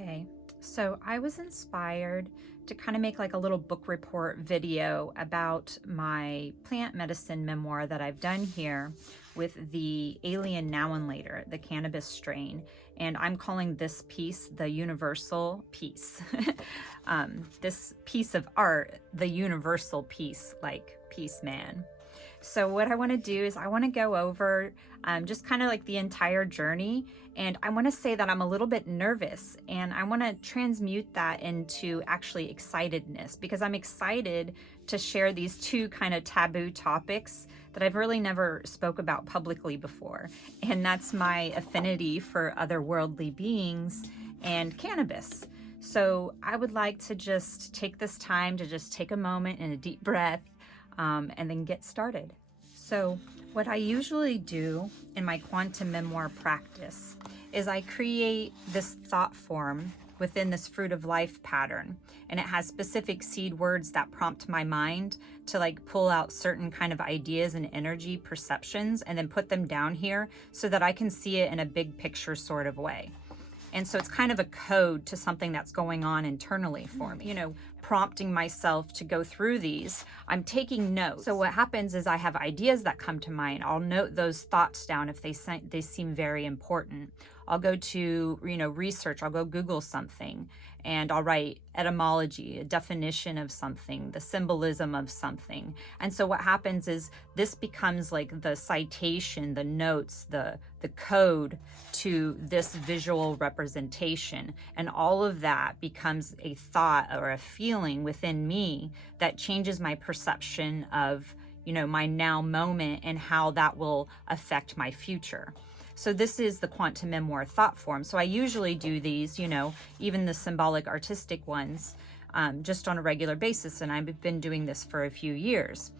Okay, so I was inspired to kind of make like a little book report video about my plant medicine memoir that I've done here with the Alien Now and Later, the cannabis strain. And I'm calling this piece the universal piece. This piece of art, the universal piece, like Peace Man. So what I want to do is I want to go over just kind of like the entire journey, and I want to say that I'm a little bit nervous, and I want to transmute that into actually excitedness, because I'm excited to share these two kind of taboo topics that I've really never spoke about publicly before, and that's my affinity for otherworldly beings and cannabis. So I would like to just take this time to just take a moment and a deep breath, and then get started. So what I usually do in my quantum memoir practice is I create this thought form within this fruit of life pattern, and it has specific seed words that prompt my mind to like pull out certain kind of ideas and energy perceptions and then put them down here so that I can see it in a big picture sort of way. And so it's kind of a code to something that's going on internally for me, prompting myself to go through these. I'm taking notes. So what happens is I have ideas that come to mind. I'll note those thoughts down if they seem very important. I'll go to, research. I'll go Google something and I'll write etymology, a definition of something, the symbolism of something. And so what happens is this becomes like the citation, the notes, the code to this visual representation. And all of that becomes a thought or a feeling within me that changes my perception of, my now moment and how that will affect my future. So this is the quantum memoir thought form. So I usually do these, even the symbolic artistic ones, just on a regular basis. And I've been doing this for a few years.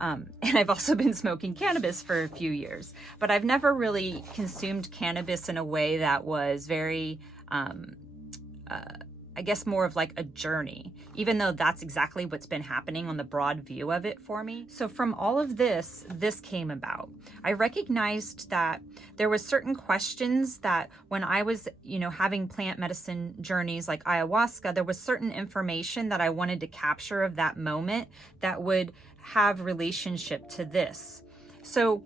And I've also been smoking cannabis for a few years, but I've never really consumed cannabis in a way that was very, I guess more of like a journey, even though that's exactly what's been happening on the broad view of it for me. So from all of this came about. I recognized that there was certain questions that when I was, having plant medicine journeys like ayahuasca, there was certain information that I wanted to capture of that moment that would have relationship to this. So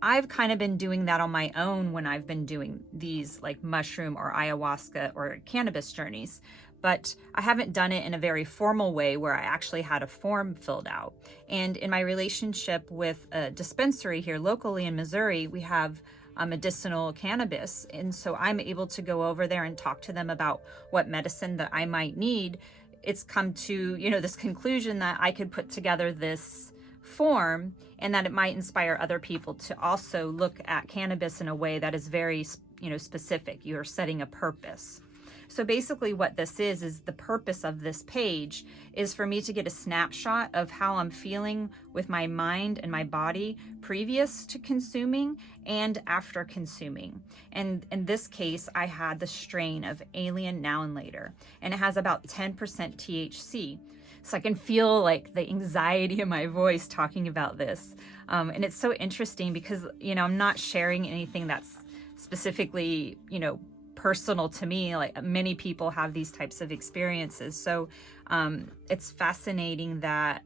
I've kind of been doing that on my own when I've been doing these like mushroom or ayahuasca or cannabis journeys, but I haven't done it in a very formal way where I actually had a form filled out. And in my relationship with a dispensary here locally in Missouri, we have medicinal cannabis. And so I'm able to go over there and talk to them about what medicine that I might need. It's come to, this conclusion that I could put together this form and that it might inspire other people to also look at cannabis in a way that is very, specific. You're setting a purpose. So basically what this is the purpose of this page is for me to get a snapshot of how I'm feeling with my mind and my body previous to consuming and after consuming. And in this case, I had the strain of Alien Now and Later, and it has about 10% THC. So I can feel like the anxiety in my voice talking about this. And it's so interesting because, I'm not sharing anything that's specifically, personal to me. Like many people have these types of experiences. So it's fascinating that,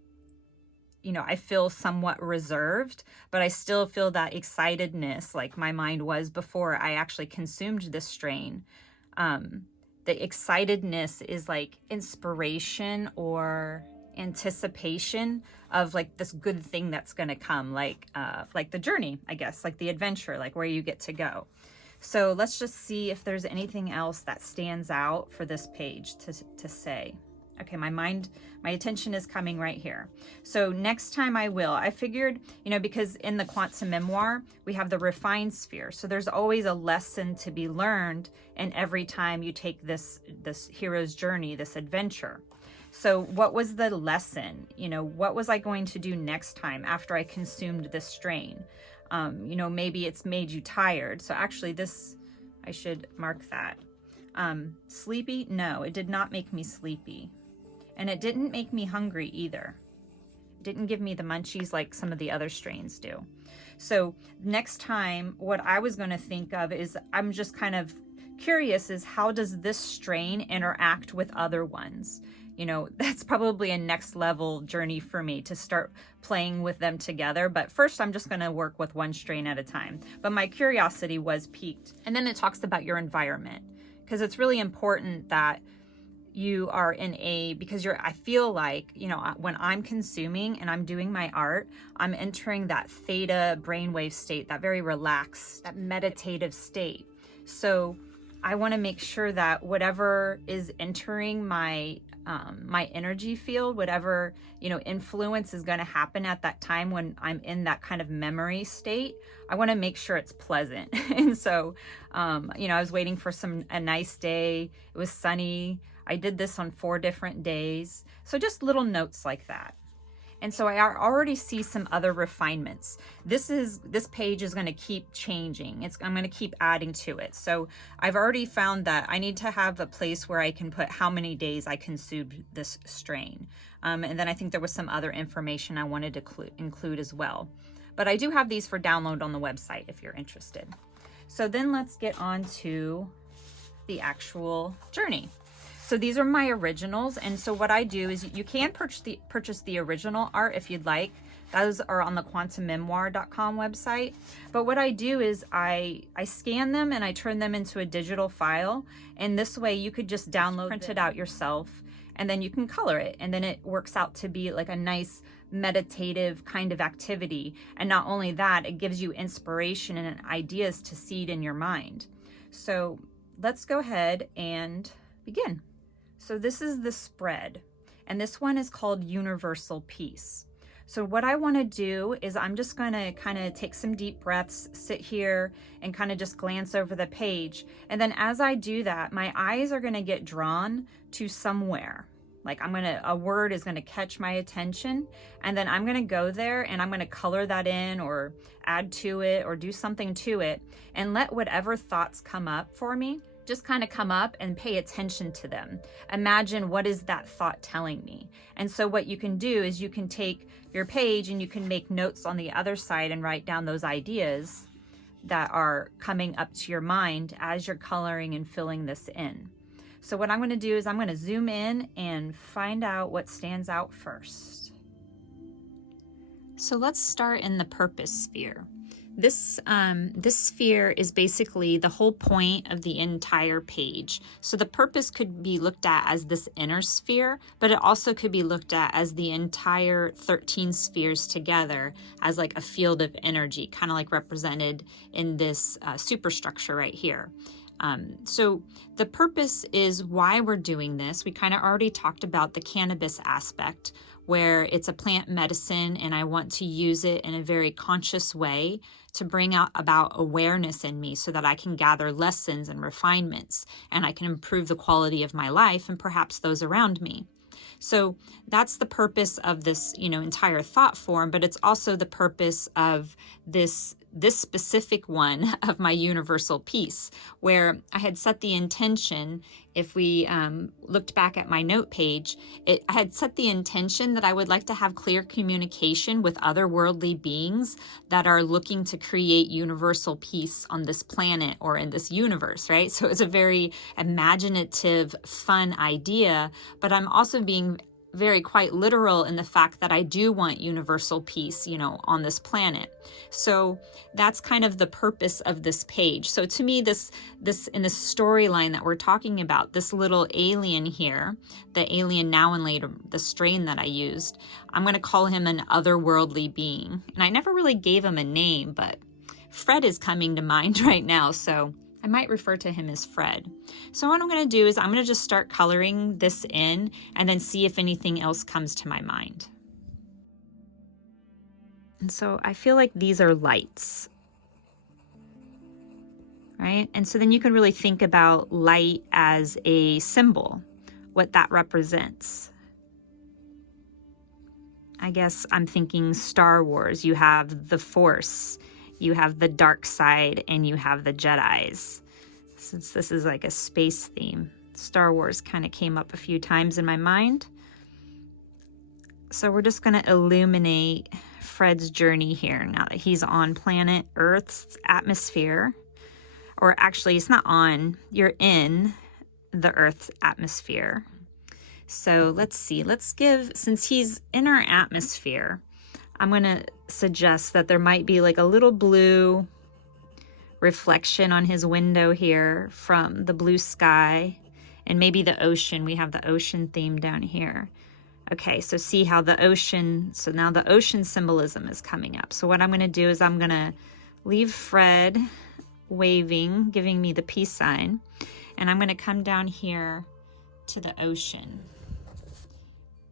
I feel somewhat reserved, but I still feel that excitedness like my mind was before I actually consumed this strain. The excitedness is like inspiration or anticipation of like this good thing that's going to come, like the journey, I guess, like the adventure, like where you get to go. So let's just see if there's anything else that stands out for this page to say. Okay, my attention is coming right here. So next time I figured, because in the quantum memoir, we have the refined sphere. So there's always a lesson to be learned. And every time you take this hero's journey, this adventure. So what was the lesson? What was I going to do next time after I consumed this strain? Maybe it's made you tired. So actually I should mark that. Sleepy? No, it did not make me sleepy. And it didn't make me hungry either. It didn't give me the munchies like some of the other strains do. So next time, what I was going to think of is I'm just kind of curious is, how does this strain interact with other ones? You know, that's probably a next level journey for me to start playing with them together. But first, I'm just going to work with one strain at a time. But my curiosity was piqued. And then it talks about your environment, because it's really important that you are in because I feel like, you know, when I'm consuming and I'm doing my art, I'm entering that theta brainwave state, that very relaxed, that meditative state. So I want to make sure that whatever is entering my my energy field, whatever, you know, influence is going to happen at that time when I'm in that kind of memory state, I want to make sure it's pleasant. And so, you know, I was waiting for a nice day. It was sunny. I did this on 4 different days. So just little notes like that. And so I already see some other refinements. This page is going to keep changing. I'm going to keep adding to it. So I've already found that I need to have a place where I can put how many days I consumed this strain. And then I think there was some other information I wanted to include as well. But I do have these for download on the website if you're interested. So then let's get on to the actual journey. So these are my originals, and so what I do is you can purchase the original art if you'd like. Those are on the quantummemoir.com website. But what I do is I scan them and I turn them into a digital file, and this way you could just print it out yourself, and then you can color it, and then it works out to be like a nice meditative kind of activity. And not only that, it gives you inspiration and ideas to seed in your mind. So let's go ahead and begin. So this is the spread, and this one is called Universal Peace. So what I want to do is I'm just going to kind of take some deep breaths, sit here and kind of just glance over the page. And then as I do that, my eyes are going to get drawn to somewhere. Like a word is going to catch my attention, and then I'm going to go there and I'm going to color that in or add to it or do something to it, and let whatever thoughts come up for me just kind of come up and pay attention to them. Imagine, what is that thought telling me? And so what you can do is you can take your page and you can make notes on the other side and write down those ideas that are coming up to your mind as you're coloring and filling this in. So what I'm going to do is I'm going to zoom in and find out what stands out first. So let's start in the purpose sphere. This sphere is basically the whole point of the entire page. So the purpose could be looked at as this inner sphere, but it also could be looked at as the entire 13 spheres together as like a field of energy, kind of like represented in this superstructure right here. So the purpose is why we're doing this. We kind of already talked about the cannabis aspect, where it's a plant medicine and I want to use it in a very conscious way to bring out about awareness in me so that I can gather lessons and refinements, and I can improve the quality of my life and perhaps those around me. So that's the purpose of this, you know, entire thought form, but it's also the purpose of this specific one of my universal peace, where I had set the intention. If we looked back at my note page, I had set the intention that I would like to have clear communication with otherworldly beings that are looking to create universal peace on this planet or in this universe, right? So it's a very imaginative, fun idea, but I'm also being very quite literal in the fact that I do want universal peace, you know, on this planet. So that's kind of the purpose of this page. So to me, this in the storyline that we're talking about, this little alien here, the alien now and later, the strain that I used, I'm going to call him an otherworldly being. And I never really gave him a name, but Fred is coming to mind right now. So I might refer to him as Fred. So what I'm going to do is I'm going to just start coloring this in and then see if anything else comes to my mind. And so I feel like these are lights, right? And so then you can really think about light as a symbol, what that represents. I guess I'm thinking Star Wars. You have the Force, you have the dark side, and you have the Jedis. Since this is like a space theme, Star Wars kind of came up a few times in my mind. So we're just going to illuminate Fred's journey here now that he's on planet Earth's atmosphere. or actually it's not on, you're in the Earth's atmosphere. So let's see, let's give, since he's in our atmosphere, I'm gonna suggest that there might be like a little blue reflection on his window here from the blue sky and maybe the ocean. We have the ocean theme down here. Okay, so see how the ocean, so now the ocean symbolism is coming up. So what I'm gonna do is I'm gonna leave Fred waving, giving me the peace sign, and I'm gonna come down here to the ocean.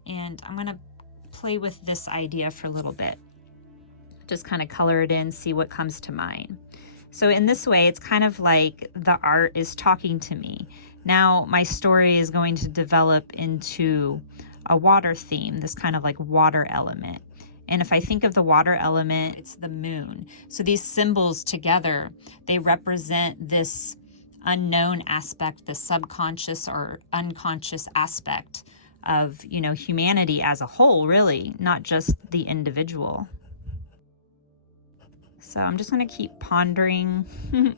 And I'm gonna play with this idea for a little bit. Just kind of color it in, see what comes to mind. So in this way, it's kind of like the art is talking to me. Now my story is going to develop into a water theme, this kind of like water element. And if I think of the water element, it's the moon. So these symbols together, they represent this unknown aspect, the subconscious or unconscious aspect of, you know, humanity as a whole, really, not just the individual. So I'm just going to keep pondering,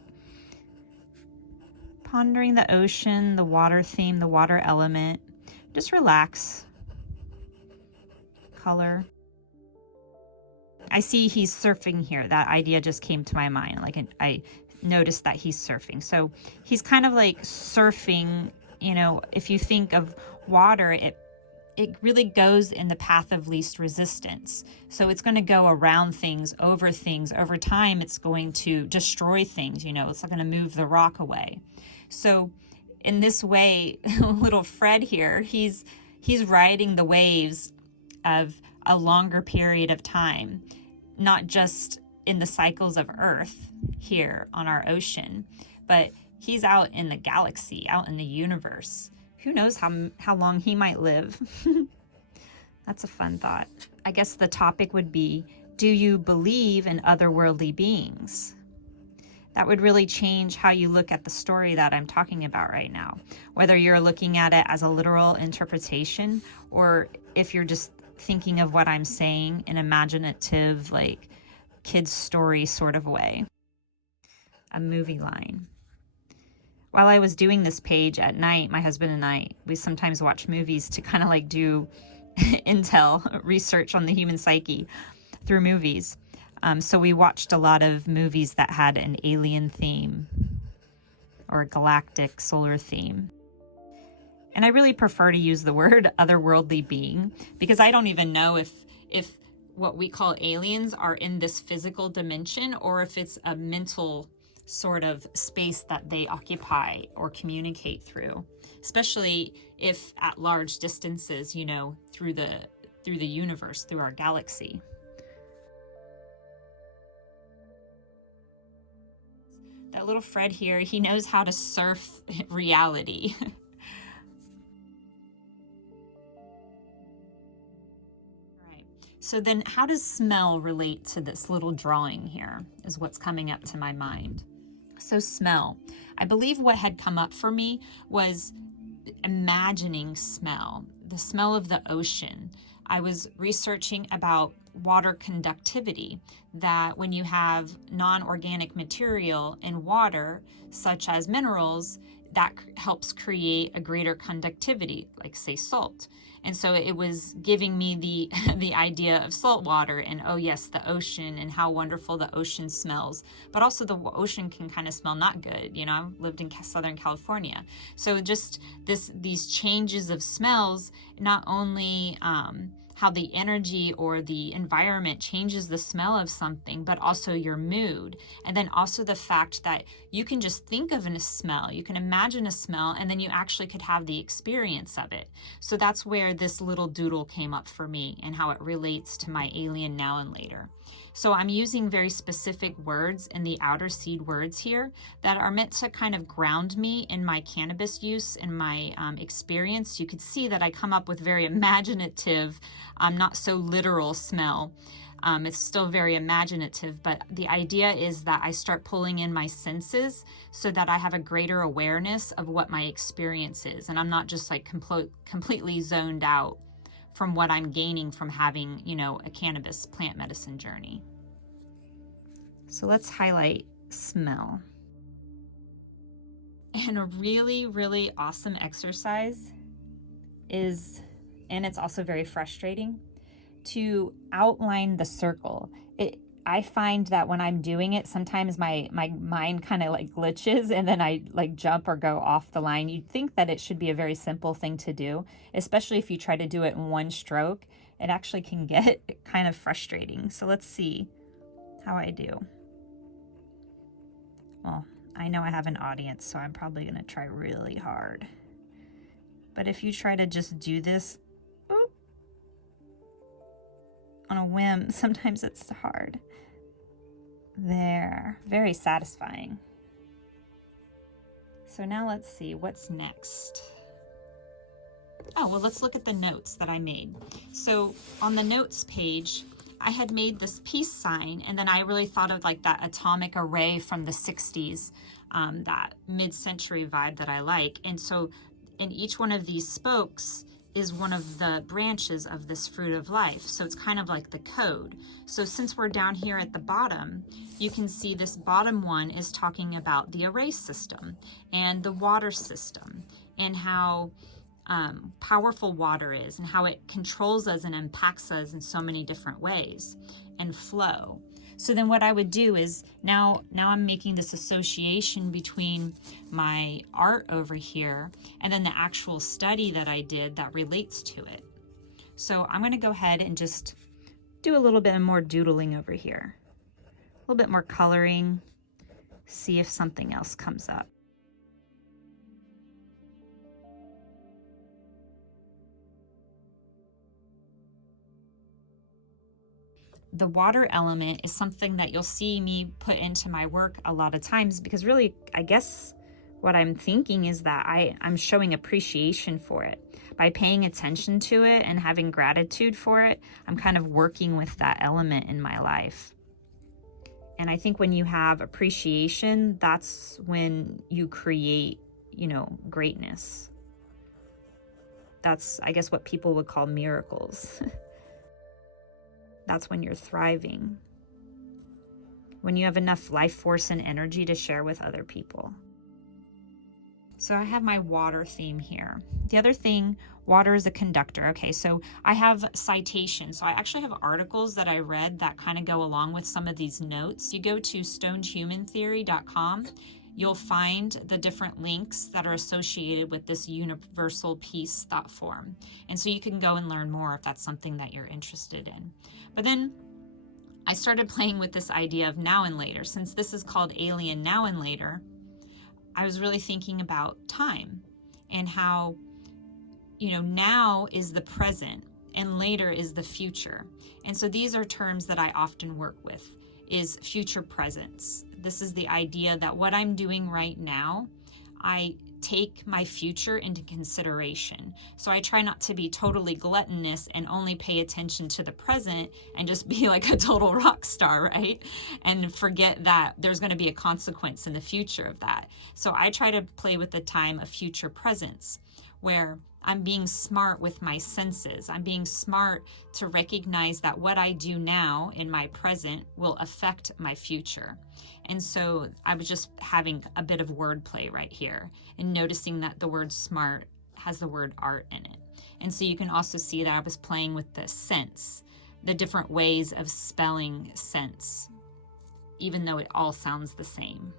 pondering the ocean, the water theme, the water element. Just relax. Color. I see he's surfing here. That idea just came to my mind. Like I noticed that he's surfing. So he's kind of like surfing, you know, if you think of water, it really goes in the path of least resistance. So it's going to go around things. Over time. It's going to destroy things, you know, it's not going to move the rock away. So in this way, little Fred here, he's riding the waves of a longer period of time, not just in the cycles of Earth here on our ocean, but he's out in the galaxy, out in the universe. Who knows how long he might live. That's a fun thought. I guess the topic would be, do you believe in otherworldly beings? That would really change how you look at the story that I'm talking about right now. Whether you're looking at it as a literal interpretation, or if you're just thinking of what I'm saying in imaginative, like kid's story sort of way. A movie line. While I was doing this page at night, my husband and I, we sometimes watch movies to kind of like do intel research on the human psyche through movies. So we watched a lot of movies that had an alien theme or a galactic solar theme. And I really prefer to use the word otherworldly being, because I don't even know if what we call aliens are in this physical dimension, or if it's a mental sort of space that they occupy or communicate through, especially if at large distances, you know, through the universe, through our galaxy. That little Fred here, he knows how to surf reality. Right. So then how does smell relate to this little drawing here is what's coming up to my mind. So smell. I believe what had come up for me was imagining smell, the smell of the ocean. I was researching about water conductivity, that when you have non-organic material in water, such as minerals, that helps create a greater conductivity, like say salt. And so it was giving me the idea of salt water, and oh yes, the ocean, and how wonderful the ocean smells. But also the ocean can kind of smell not good. You know, I've lived in Southern California. So just these changes of smells, not only how the energy or the environment changes the smell of something, but also your mood. And then also the fact that you can just think of a smell, you can imagine a smell, and then you actually could have the experience of it. So that's where this little doodle came up for me, and how it relates to my alien now and later. So I'm using very specific words in the outer seed words here that are meant to kind of ground me in my cannabis use and my experience. You could see that I come up with very imaginative, not so literal smell. It's still very imaginative, but the idea is that I start pulling in my senses so that I have a greater awareness of what my experience is. And I'm not just like completely zoned out from what I'm gaining from having, you know, a cannabis plant medicine journey. So let's highlight smell. And a really, really awesome exercise is, and it's also very frustrating, to outline the circle. I find that when I'm doing it, sometimes my mind kind of like glitches and then I like jump or go off the line. You'd think that it should be a very simple thing to do, especially if you try to do it in one stroke. It actually can get kind of frustrating. So let's see how I do. Well, I know I have an audience, so I'm probably going to try really hard. But if you try to just do this on a whim, sometimes it's hard. There, very satisfying. So now let's see what's next. Oh, well, let's look at the notes that I made. So on the notes page, I had made this peace sign, and then I really thought of like that atomic array from the 60s, that mid-century vibe that I like. And so in each one of these spokes is one of the branches of this fruit of life. So it's kind of like the code. So since we're down here at the bottom, you can see this bottom one is talking about the array system and the water system and how powerful water is and how it controls us and impacts us in so many different ways, and flow. So then what I would do is now I'm making this association between my art over here and then the actual study that I did that relates to it. So I'm going to go ahead and just do a little bit more doodling over here, a little bit more coloring, see if something else comes up. The water element is something that you'll see me put into my work a lot of times, because really, I guess what I'm thinking is that I'm showing appreciation for it. By paying attention to it and having gratitude for it, I'm kind of working with that element in my life. And I think when you have appreciation, that's when you create, greatness. That's, I guess, what people would call miracles. That's when you're thriving, when you have enough life force and energy to share with other people. So I have my water theme here. The other thing, water is a conductor. Okay, so I have citations. So I actually have articles that I read that kind of go along with some of these notes. You go to stonehumantheory.com. You'll find the different links that are associated with this universal peace thought form. And so you can go and learn more if that's something that you're interested in. But then I started playing with this idea of now and later. Since this is called Alien Now and Later, I was really thinking about time and how, now is the present and later is the future. And so these are terms that I often work with, is future presence. This is the idea that what I'm doing right now, I take my future into consideration. So I try not to be totally gluttonous and only pay attention to the present and just be like a total rock star, right? And forget that there's going to be a consequence in the future of that. So I try to play with the time of future presence, where I'm being smart with my senses. I'm being smart to recognize that what I do now in my present will affect my future. And so I was just having a bit of wordplay right here and noticing that the word smart has the word art in it. And so you can also see that I was playing with the sense, the different ways of spelling sense, even though it all sounds the same.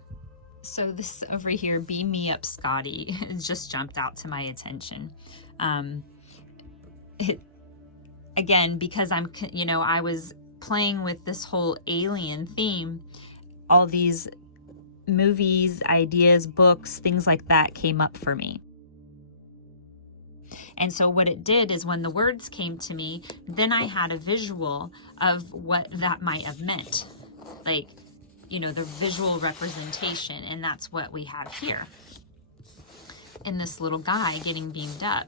So this over here, Beam Me Up Scotty, just jumped out to my attention. Again, because I was playing with this whole alien theme, all these movies, ideas, books, things like that came up for me. And so what it did is when the words came to me, then I had a visual of what that might have meant. Like, the visual representation, and that's what we have here. And this little guy getting beamed up.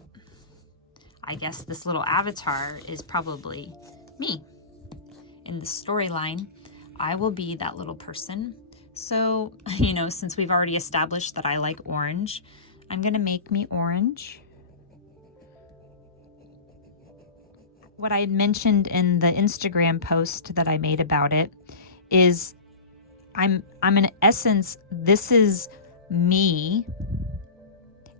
I guess this little avatar is probably me. In the storyline, I will be that little person. So, since we've already established that I like orange, I'm gonna make me orange. What I had mentioned in the Instagram post that I made about it is I'm in essence, this is me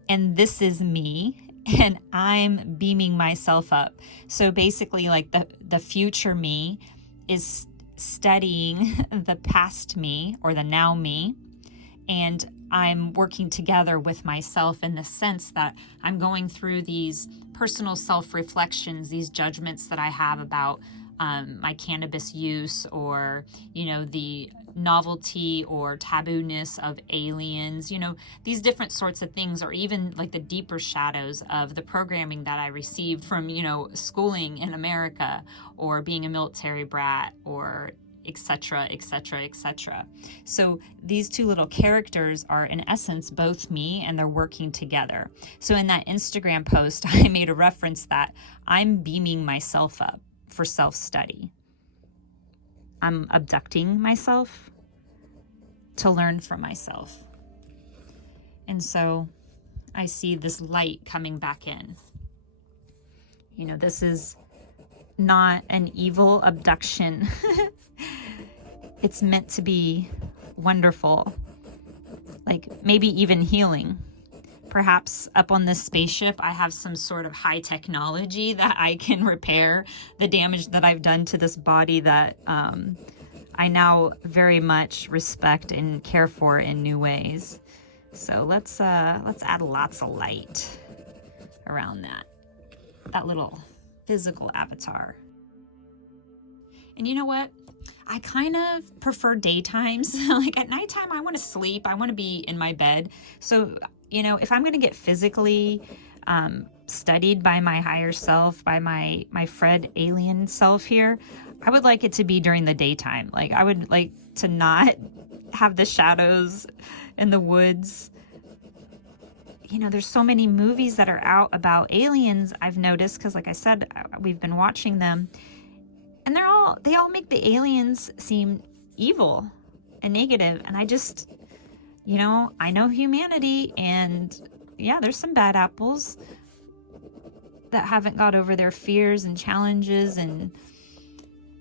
and this is me, and I'm beaming myself up. So basically, like the future me is studying the past me or the now me, and I'm working together with myself in the sense that I'm going through these personal self-reflections, these judgments that I have about my cannabis use, or, the novelty or taboo-ness of aliens, these different sorts of things, or even like the deeper shadows of the programming that I received from, schooling in America, or being a military brat, or etc., etc., etc. So these two little characters are in essence both me, and they're working together. So in that Instagram post, I made a reference that I'm beaming myself up for self-study. I'm abducting myself to learn from myself. And so I see this light coming back in. This is not an evil abduction. It's meant to be wonderful, like maybe even healing. Perhaps up on this spaceship, I have some sort of high technology that I can repair the damage that I've done to this body that I now very much respect and care for in new ways. So let's add lots of light around that little physical avatar. And you know what? I kind of prefer daytimes. Like at nighttime, I want to sleep. I want to be in my bed. So, if I'm going to get physically studied by my higher self, by my Fred alien self here, I would like it to be during the daytime. Like I would like to not have the shadows in the woods. There's so many movies that are out about aliens, I've noticed, because like I said, we've been watching them. And they all make the aliens seem evil and negative. And I just, I know humanity, and yeah, there's some bad apples that haven't got over their fears and challenges and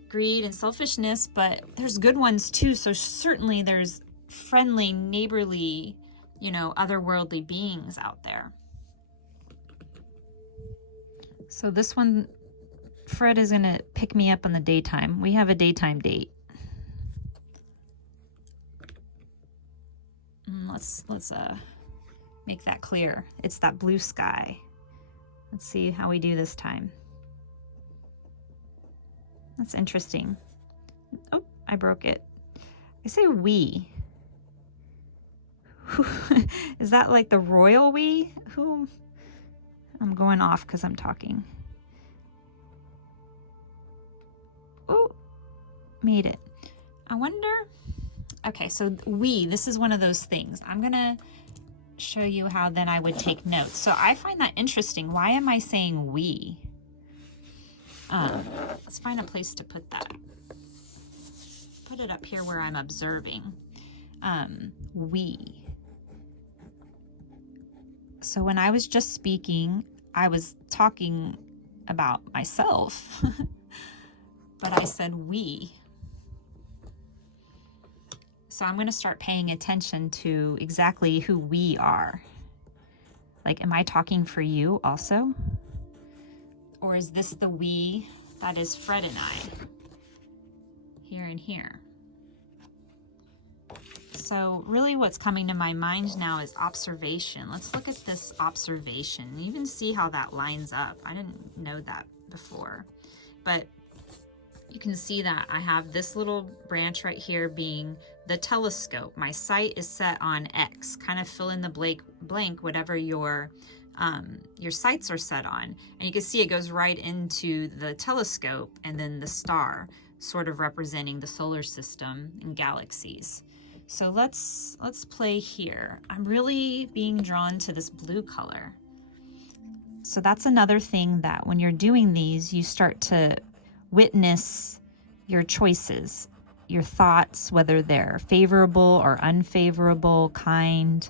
greed and selfishness, but there's good ones too. So certainly there's friendly, neighborly, otherworldly beings out there. So this one, Fred is going to pick me up in the daytime. We have a daytime date. Let's make that clear. It's that blue sky. Let's see how we do this time. That's interesting. Oh, I broke it. I say we. Is that like the royal we? Who? I'm going off because I'm talking. Oh, made it. I wonder. Okay, so this is one of those things. I'm going to show you how then I would take notes. So I find that interesting. Why am I saying we? Let's find a place to put that. Put it up here where I'm observing. We. So when I was just speaking, I was talking about myself, but I said we. So I'm going to start paying attention to exactly who we are. Like, am I talking for you also? Or is this the we that is Fred and I? Here and here. So really what's coming to my mind now is observation. Let's look at this observation and even see how that lines up. I didn't know that before, but you can see that I have this little branch right here being the telescope. My sight is set on X. Kind of fill in the blank whatever your sights are set on. And you can see it goes right into the telescope, and then the star, sort of representing the solar system and galaxies. So let's play here. I'm really being drawn to this blue color. So that's another thing that when you're doing these, you start to witness your choices, your thoughts, whether they're favorable or unfavorable, kind,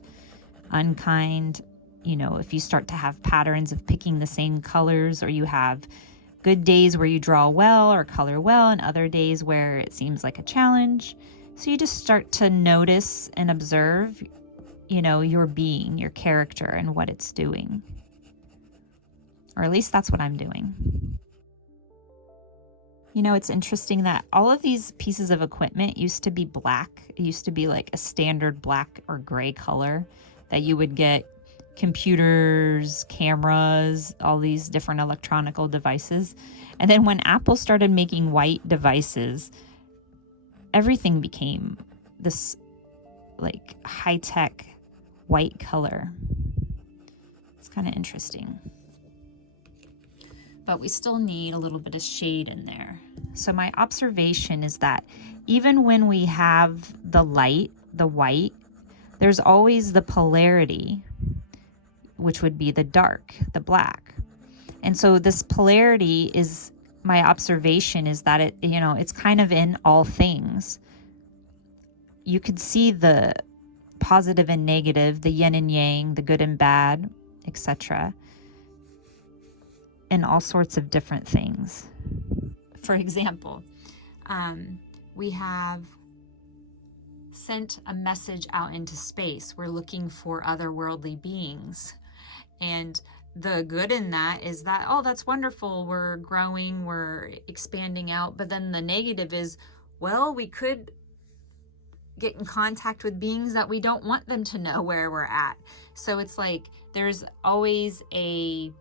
unkind. You know, if you start to have patterns of picking the same colors, or you have good days where you draw well or color well, and other days where it seems like a challenge. So you just start to notice and observe you know, your being, your character, and what it's doing. Or at least that's what I'm doing. You know, it's interesting that all of these pieces of equipment used to be black. It used to be like a standard black or gray color that you would get computers, cameras, all these different electronical devices. And then when Apple started making white devices, everything became this like high-tech white color. It's kind of interesting. But we still need a little bit of shade in there. So my observation is that even when we have the light, the white, there's always the polarity, which would be the dark, the black. And so this polarity is, my observation is that it, you know, it's kind of in all things. You could see the positive and negative, the yin and yang, the good and bad, etc., in all sorts of different things. For example, we have sent a message out into space. We're looking for otherworldly beings. And the good in that is that, oh, that's wonderful. We're growing, we're expanding out. But then the negative is, well, we could get in contact with beings that we don't want them to know where we're at. So it's like there's always a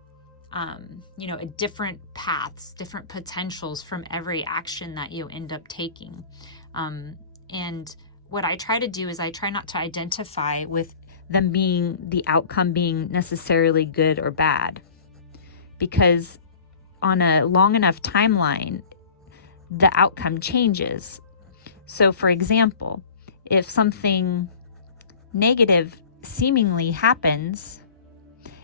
you know, a different paths, different potentials from every action that you end up taking. And what I try to do is I try not to identify with them being, the outcome being necessarily good or bad, because on a long enough timeline, the outcome changes. So for example, if something negative seemingly happens,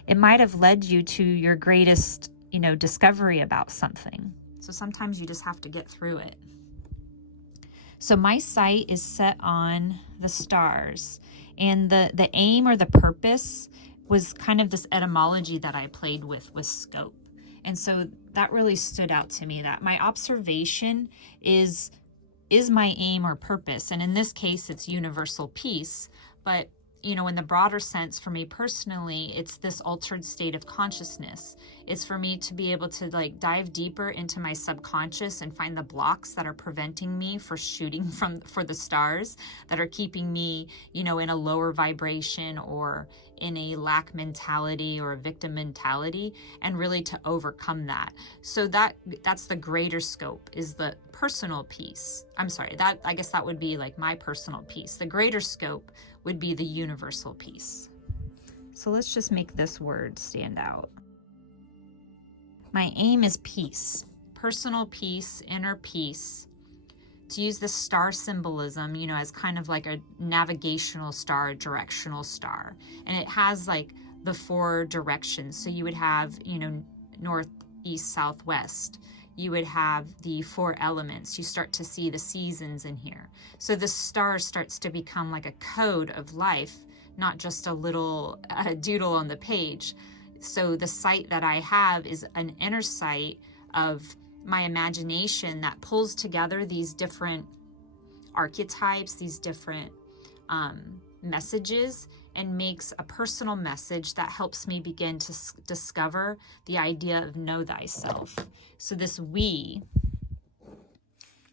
it might have led you to your greatest, you know, discovery about something. So sometimes you just have to get through it. So my sight is set on the stars, and the aim or the purpose was kind of this etymology that I played with scope. And so that really stood out to me, that my observation is my aim or purpose. And in this case, it's universal peace. But you know, in the broader sense, for me personally, it's this altered state of consciousness. It's for me to be able to like dive deeper into my subconscious and find the blocks that are preventing me for shooting for the stars, that are keeping me, you know, in a lower vibration or in a lack mentality or a victim mentality, and really to overcome that. So that's the greater scope, is the personal peace. I'm sorry, that I guess that would be like my personal peace. The greater scope would be the universal peace. So let's just make this word stand out. My aim is peace, personal peace, inner peace. To use this star symbolism, you know, as kind of like a navigational star, a directional star. And it has like the 4 directions. So you would have, you know, north, east, south, west. You would have the 4 elements. You start to see the seasons in here. So the star starts to become like a code of life, not just a little doodle on the page. So the sight that I have is an inner sight of my imagination that pulls together these different archetypes, these different messages, and makes a personal message that helps me begin to discover the idea of know thyself. So this we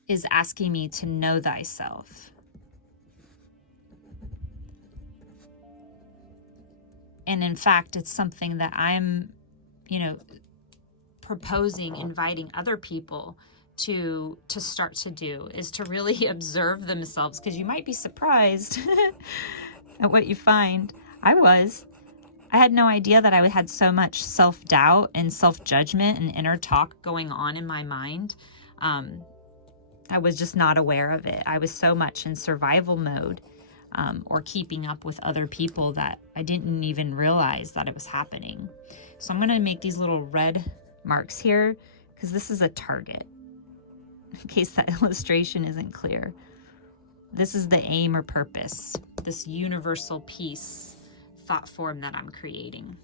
is asking me to know thyself. And in fact, it's something that I'm, you know, proposing, inviting other people to start to do, is to really observe themselves, because you might be surprised at what you find. I had no idea that I had so much self-doubt and self-judgment and inner talk going on in my mind. I was just not aware of it. I was so much in survival mode, or keeping up with other people, that I didn't even realize that it was happening. So I'm going to make these little red marks here, because this is a target, in case that illustration isn't clear. This is the aim or purpose, this universal peace thought form that I'm creating,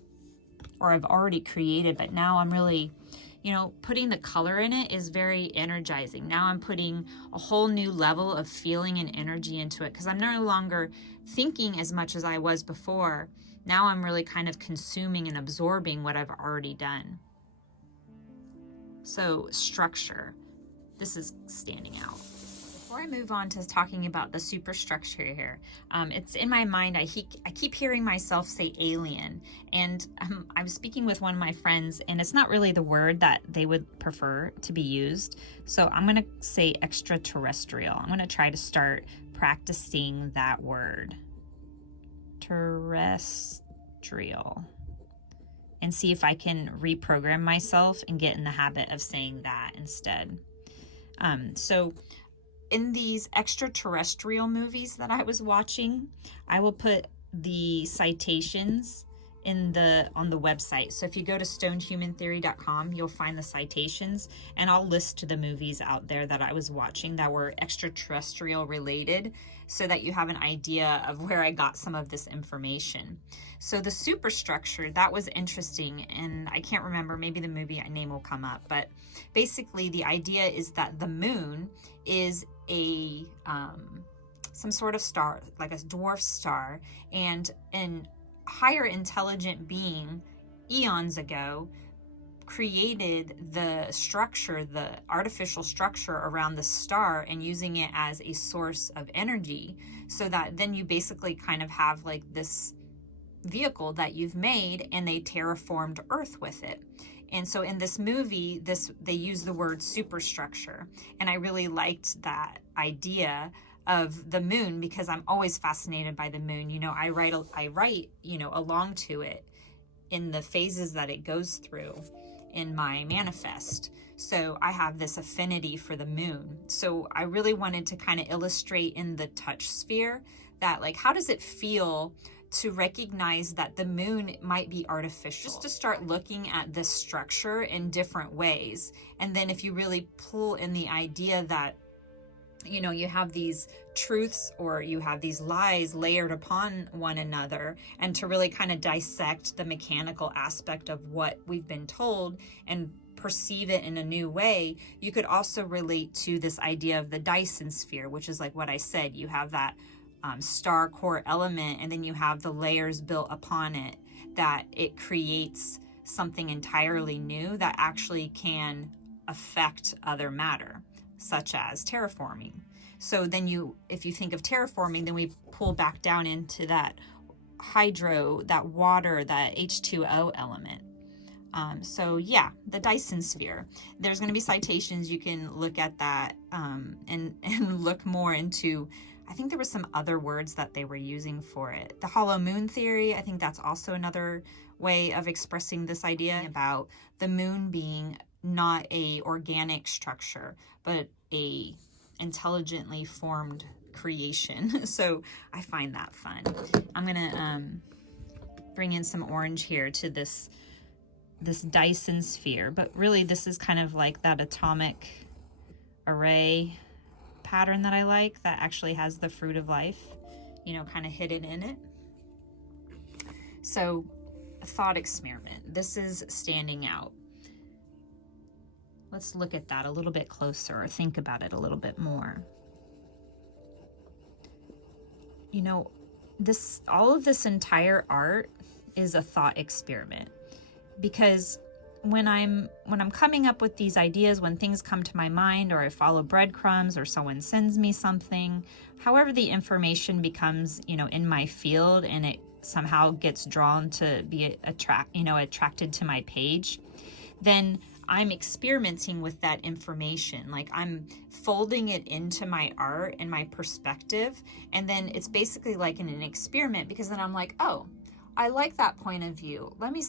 or I've already created, but now I'm really, you know, putting the color in it is very energizing. Now I'm putting a whole new level of feeling and energy into it because I'm no longer thinking as much as I was before. Now I'm really kind of consuming and absorbing what I've already done. So structure, this is standing out. Before I move on to talking about the superstructure here, it's in my mind, I keep hearing myself say alien, and I'm speaking with one of my friends, and it's not really the word that they would prefer to be used. So I'm going to say extraterrestrial. I'm going to try to start practicing that word. Terrestrial. And see if I can reprogram myself and get in the habit of saying that instead. So in these extraterrestrial movies that I was watching, I will put the citations on the website. So if you go to stonedhumantheory.com, you'll find the citations, and I'll list the movies out there that I was watching that were extraterrestrial related, so that you have an idea of where I got some of this information. So the superstructure, that was interesting, and I can't remember, maybe the movie name will come up, but basically the idea is that the moon is a some sort of star, like a dwarf star, and an higher intelligent being eons ago created the structure, the artificial structure around the star, and using it as a source of energy, so that then you basically kind of have like this vehicle that you've made, and they terraformed Earth with it. And so in this movie, they use the word superstructure, and I really liked that idea of the moon because I'm always fascinated by the moon. You know, I write, you know, along to it in the phases that it goes through in my manifest. So I have this affinity for the moon. So I really wanted to kind of illustrate in the touch sphere that, like, how does it feel to recognize that the moon might be artificial, just to start looking at this structure in different ways. And then if you really pull in the idea that, you know, you have these truths or you have these lies layered upon one another, and to really kind of dissect the mechanical aspect of what we've been told and perceive it in a new way, you could also relate to this idea of the Dyson sphere, which is like what I said. You have that star core element, and then you have the layers built upon it, that it creates something entirely new that actually can affect other matter, such as terraforming. So then if you think of terraforming, then we pull back down into that hydro, that water, that H2O element. So yeah, the Dyson sphere. There's going to be citations. You can look at that and look more into, I think there were some other words that they were using for it. The hollow moon theory, I think that's also another way of expressing this idea about the moon being not a organic structure, but a intelligently formed creation. So I find that fun. I'm gonna bring in some orange here to this Dyson sphere, but really this is kind of like that atomic array pattern that I like, that actually has the fruit of life, you know, kind of hidden in it. So a thought experiment. This is standing out. Let's look at that a little bit closer, or think about it a little bit more. You know, all of this entire art is a thought experiment, because when I'm coming up with these ideas, when things come to my mind, or I follow breadcrumbs, or someone sends me something, however the information becomes, you know, in my field, and it somehow gets drawn to be attracted to my page, then I'm experimenting with that information. Like, I'm folding it into my art and my perspective, and then it's basically like an experiment, because then I'm like, oh, I like that point of view. Let me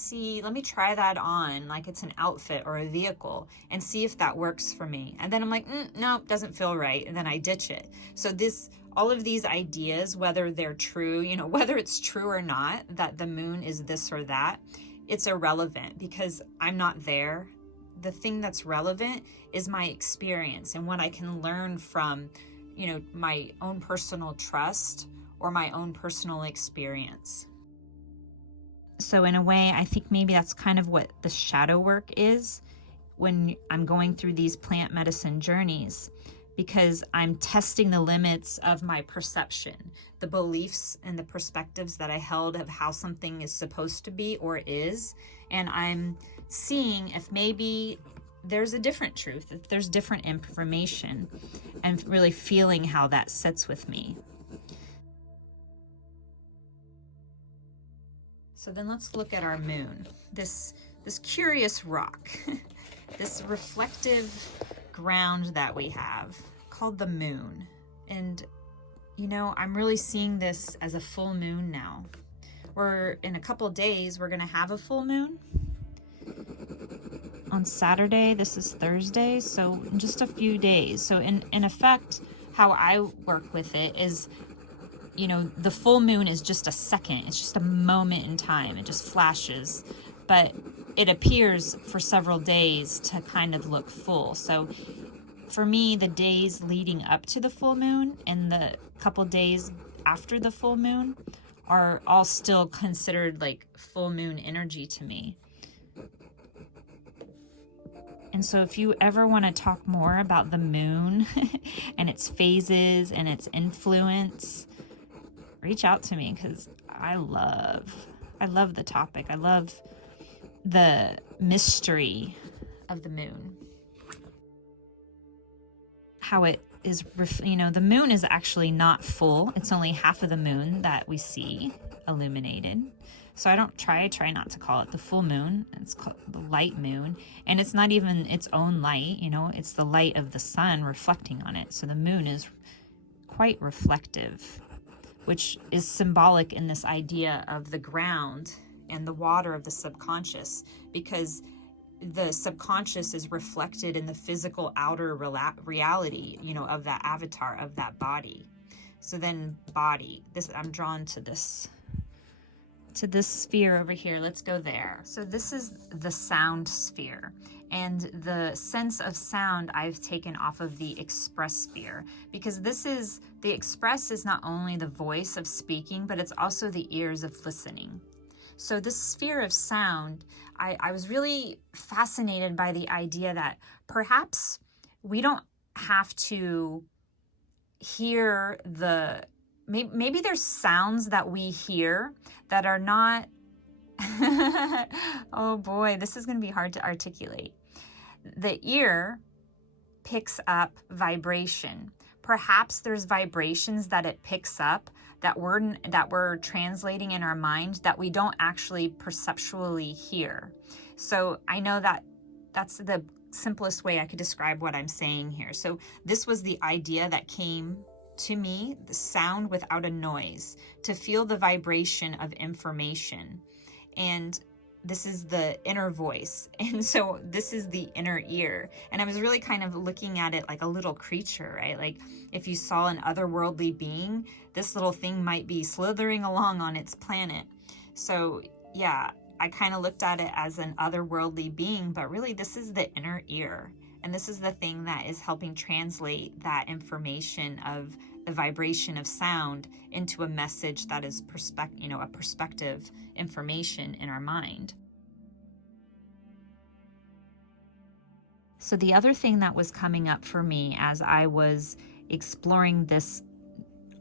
try that on, like it's an outfit or a vehicle, and see if that works for me. And then I'm like, nope, doesn't feel right. And then I ditch it. So all of these ideas, whether they're true, you know, whether it's true or not, that the moon is this or that, it's irrelevant, because I'm not there. The thing that's relevant is my experience and what I can learn from, you know, my own personal trust or my own personal experience. So in a way, I think maybe that's kind of what the shadow work is. when I'm going through these plant medicine journeys, because I'm testing the limits of my perception, the beliefs and the perspectives that I held of how something is supposed to be or is. And I'm seeing if maybe there's a different truth, if there's different information, and really feeling how that sits with me. So then let's look at our moon, this curious rock, this reflective ground that we have called the moon. And you know, I'm really seeing this as a full moon now. In a couple days, we're gonna have a full moon on Saturday. This is Thursday, so in just a few days. So in effect, how I work with it is, you know, the full moon is just a second. It's just a moment in time. It just flashes, but it appears for several days to kind of look full. So for me, the days leading up to the full moon and the couple days after the full moon are all still considered like full moon energy to me. And so if you ever want to talk more about the moon and its phases and its influence, reach out to me, because I love the topic. I love the mystery of the moon. How it is, you know, the moon is actually not full. It's only half of the moon that we see illuminated. So I try not to call it the full moon. It's called the light moon. And it's not even its own light, you know, it's the light of the sun reflecting on it. So the moon is quite reflective, which is symbolic in this idea of the ground and the water of the subconscious, because the subconscious is reflected in the physical outer reality, you know, of that avatar, of that body. So then body, I'm drawn to this sphere over here. Let's go there. So this is the sound sphere, and the sense of sound I've taken off of the express sphere, because the express is not only the voice of speaking, but it's also the ears of listening. So this sphere of sound, I was really fascinated by the idea that perhaps we don't have to hear maybe there's sounds that we hear that are not, oh boy, this is going to be hard to articulate. The ear picks up vibration. Perhaps there's vibrations that it picks up that we're translating in our mind that we don't actually perceptually hear. So I know that that's the simplest way I could describe what I'm saying here. So this was the idea that came to me, the sound without a noise, to feel the vibration of information. And this is the inner voice. And so this is the inner ear. And I was really kind of looking at it like a little creature, right? Like if you saw an otherworldly being, this little thing might be slithering along on its planet. So yeah, I kind of looked at it as an otherworldly being, but really this is the inner ear. And this is the thing that is helping translate that information of the vibration of sound into a message that is a perspective information in our mind. So the other thing that was coming up for me as I was exploring this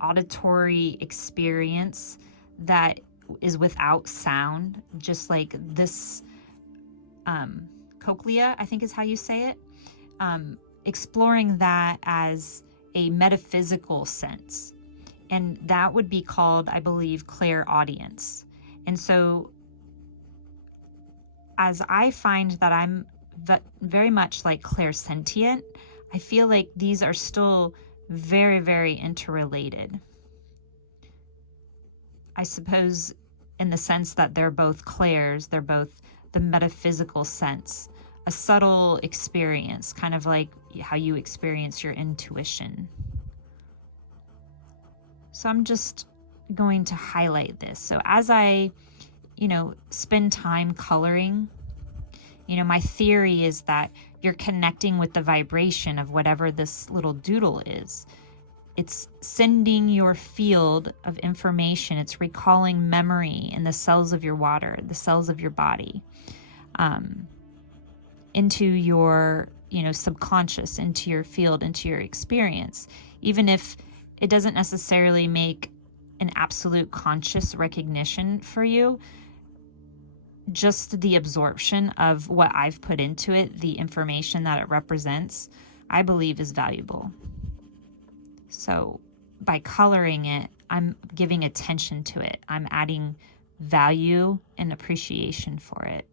auditory experience that is without sound, just like this cochlea, I think is how you say it, exploring that as a metaphysical sense. And that would be called, I believe, clairaudience. And so as I find that I'm very much like clairsentient, I feel like these are still very, very interrelated. I suppose in the sense that they're both clairs, they're both the metaphysical sense, a subtle experience, kind of like how you experience your intuition. So I'm just going to highlight this. So as I, spend time coloring, my theory is that you're connecting with the vibration of whatever this little doodle is. It's sending your field of information. It's recalling memory in the cells of your water, the cells of your body. into your, subconscious, into your field, into your experience. Even if it doesn't necessarily make an absolute conscious recognition for you, just the absorption of what I've put into it, the information that it represents, I believe is valuable. So by coloring it, I'm giving attention to it. I'm adding value and appreciation for it.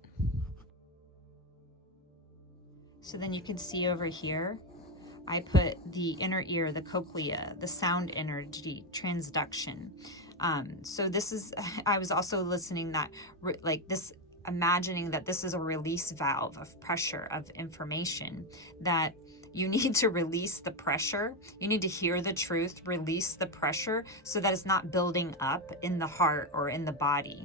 So then you can see over here, I put the inner ear, the cochlea, the sound energy, transduction. So this is, I was also listening that like this, imagining that this is a release valve of pressure, of information, that you need to release the pressure. You need to hear the truth, release the pressure so that it's not building up in the heart or in the body,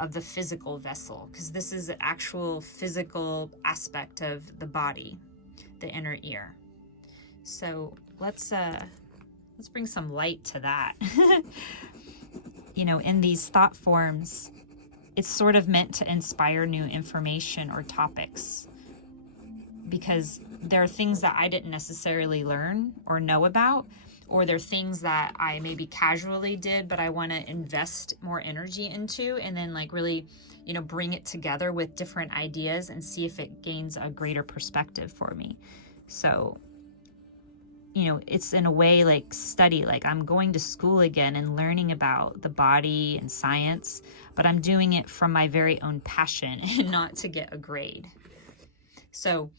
of the physical vessel, because this is an actual physical aspect of the body, the inner ear. So let's bring some light to that. In these thought forms, it's sort of meant to inspire new information or topics, because there are things that I didn't necessarily learn or know about, or there are things that I maybe casually did, but I want to invest more energy into, and then like really, bring it together with different ideas and see if it gains a greater perspective for me. So, it's in a way like study, like I'm going to school again and learning about the body and science, but I'm doing it from my very own passion and not to get a grade. So,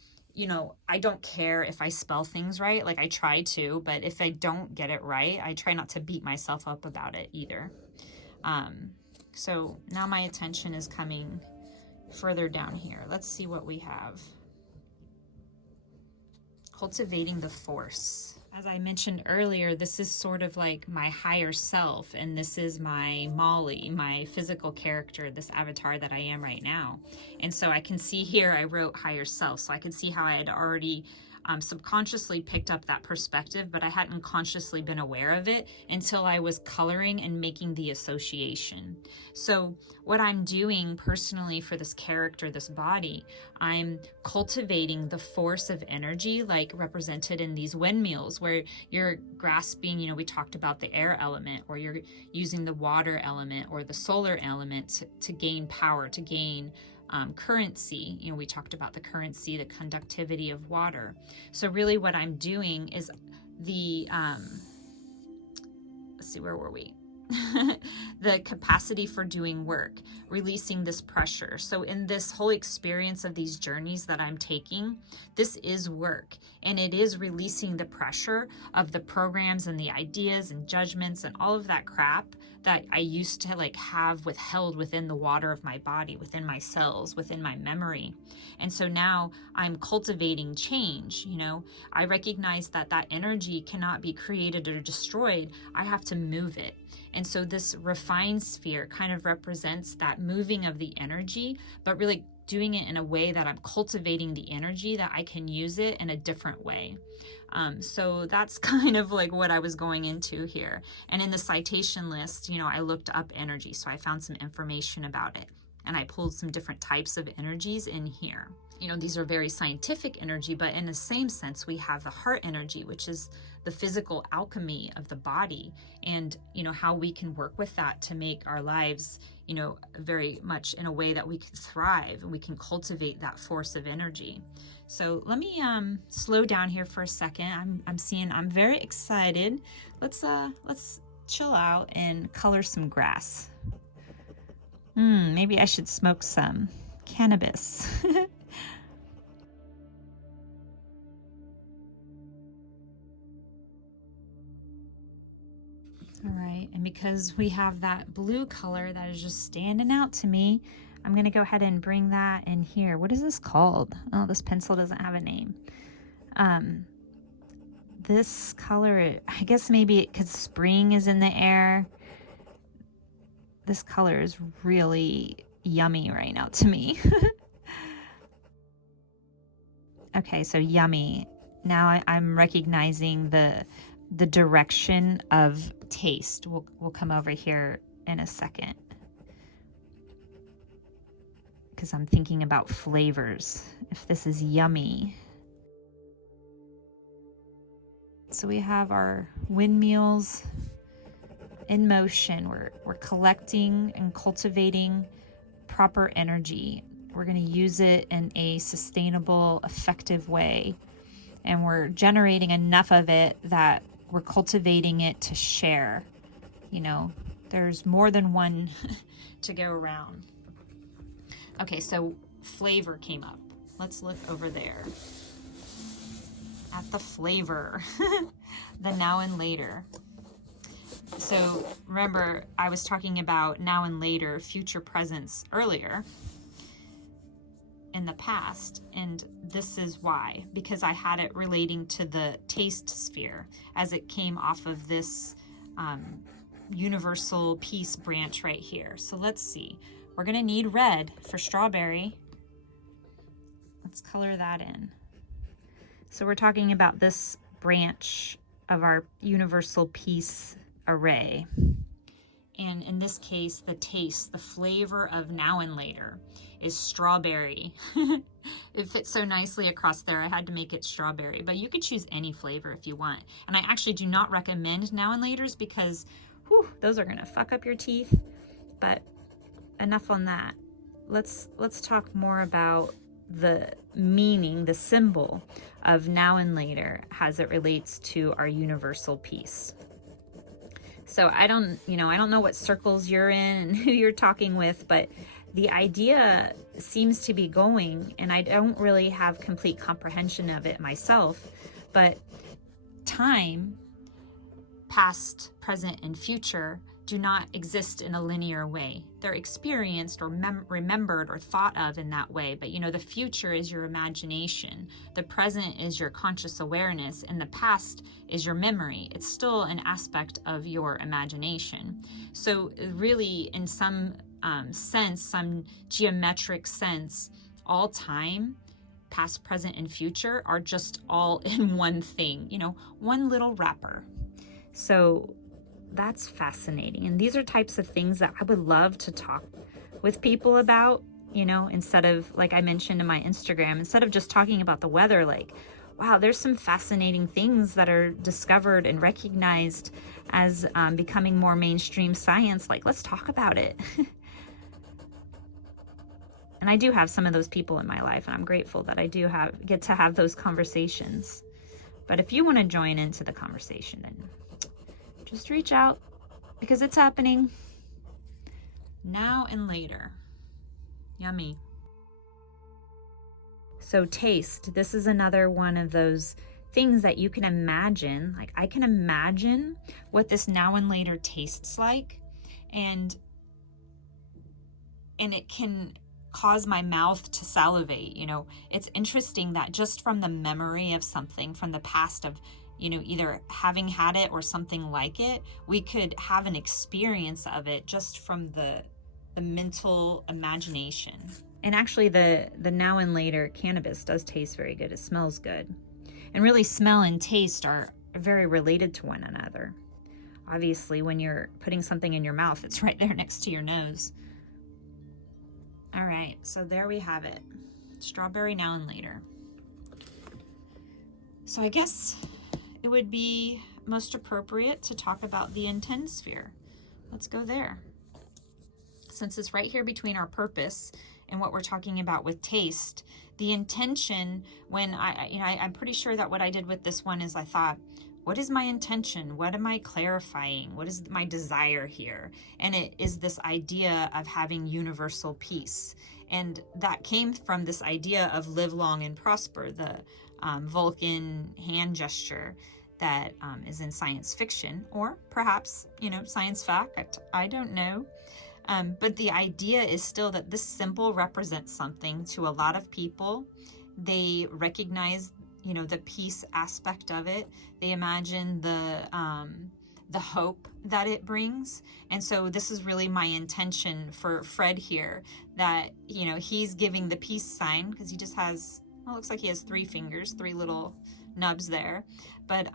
I don't care if I spell things right, like I try to, but if I don't get it right, I try not to beat myself up about it either. So now my attention is coming further down here. Let's see what we have. Cultivating the force. As I mentioned earlier, this is sort of like my higher self, and this is my Molly, my physical character, this avatar that I am right now. And so I can see here I wrote higher self, so I can see how I had already subconsciously picked up that perspective, but I hadn't consciously been aware of it until I was coloring and making the association. So what I'm doing personally for this character, this body, I'm cultivating the force of energy, like represented in these windmills, where you're grasping, we talked about the air element, or you're using the water element or the solar element to gain power, to gain currency. We talked about the currency, the conductivity of water. So really what I'm doing is the, let's see, where were we? The capacity for doing work, releasing this pressure. So in this whole experience of these journeys that I'm taking, this is work, and it is releasing the pressure of the programs and the ideas and judgments and all of that crap that I used to have withheld within the water of my body, within my cells, within my memory. And so now I'm cultivating change. I recognize that energy cannot be created or destroyed. I have to move it. And so this refined sphere kind of represents that moving of the energy, but really doing it in a way that I'm cultivating the energy, that I can use it in a different way. So that's kind of like what I was going into here. And in the citation list, I looked up energy. So I found some information about it, and I pulled some different types of energies in here. These are very scientific energy, but in the same sense, we have the heart energy, which is the physical alchemy of the body, and, how we can work with that to make our lives, very much in a way that we can thrive and we can cultivate that force of energy. So let me slow down here for a second. I'm very excited. Let's chill out and color some grass. Maybe I should smoke some cannabis. All right, and because we have that blue color that is just standing out to me, I'm gonna go ahead and bring that in here. What is this called? Oh, this pencil doesn't have a name. This color, I guess maybe because spring is in the air. This color is really yummy right now to me. Okay, so yummy. Now I'm recognizing the direction of taste. We'll come over here in a second. because I'm thinking about flavors, if this is yummy. So we have our windmills in motion. We're collecting and cultivating proper energy. We're going to use it in a sustainable, effective way. And we're generating enough of it that we're cultivating it to share. You know, there's more than one to go around. Okay, so flavor came up. Let's look over there at the flavor, the now and later. So remember, I was talking about now and later, future presence earlier in the past, and this is why, because I had it relating to the taste sphere as it came off of this universal peace branch right here. So let's see. We're gonna need red for strawberry. Let's color that in. So we're talking about this branch of our universal peace array. And in this case, the taste, the flavor of now and later is strawberry. It fits so nicely across there, I had to make it strawberry, but you could choose any flavor if you want. And I actually do not recommend now and laters because those are gonna fuck up your teeth. But enough on that. Let's talk more about the meaning, the symbol of now and later as it relates to our universal peace. So I don't know what circles you're in and who you're talking with, but the idea seems to be going, and I don't really have complete comprehension of it myself, but time, past, present, and future do not exist in a linear way. They're experienced or remembered or thought of in that way, but you know, the future is your imagination, the present is your conscious awareness, and the past is your memory. It's still an aspect of your imagination. So really, in some sense, some geometric sense, all time, past, present, and future are just all in one thing, you know, one little wrapper. So that's fascinating. And these are types of things that I would love to talk with people about, you know, instead of, like I mentioned in my Instagram, instead of just talking about the weather, like, wow, there's some fascinating things that are discovered and recognized as becoming more mainstream science. Like, let's talk about it. And I do have some of those people in my life, and I'm grateful that I do get to have those conversations. But if you want to join into the conversation, then just reach out, because it's happening now and later. Yummy. So taste, this is another one of those things that you can imagine. Like, I can imagine what this now and later tastes like, and it can cause my mouth to salivate. You know, it's interesting that just from the memory of something from the past, of, you know, either having had it or something like it, we could have an experience of it just from the mental imagination. And actually the now and later cannabis does taste very good. It smells good. And really, smell and taste are very related to one another. Obviously, when you're putting something in your mouth, it's right there next to your nose. All right, so there we have it. Strawberry now and later. So I guess it would be most appropriate to talk about the intent sphere. Let's go there. Since it's right here between our purpose and what we're talking about with taste, the intention, when I'm pretty sure that what I did with this one is I thought, what is my intention? What am I clarifying? What is my desire here? And it is this idea of having universal peace. And that came from this idea of live long and prosper, the Vulcan hand gesture that is in science fiction, or perhaps, you know, science fact, I don't know. But the idea is still that this symbol represents something to a lot of people. They recognize, you know, the peace aspect of it. They imagine the hope that it brings. And so this is really my intention for Fred here, that, you know, he's giving the peace sign, because he just has, well, it looks like he has 3 fingers, 3 little nubs there. But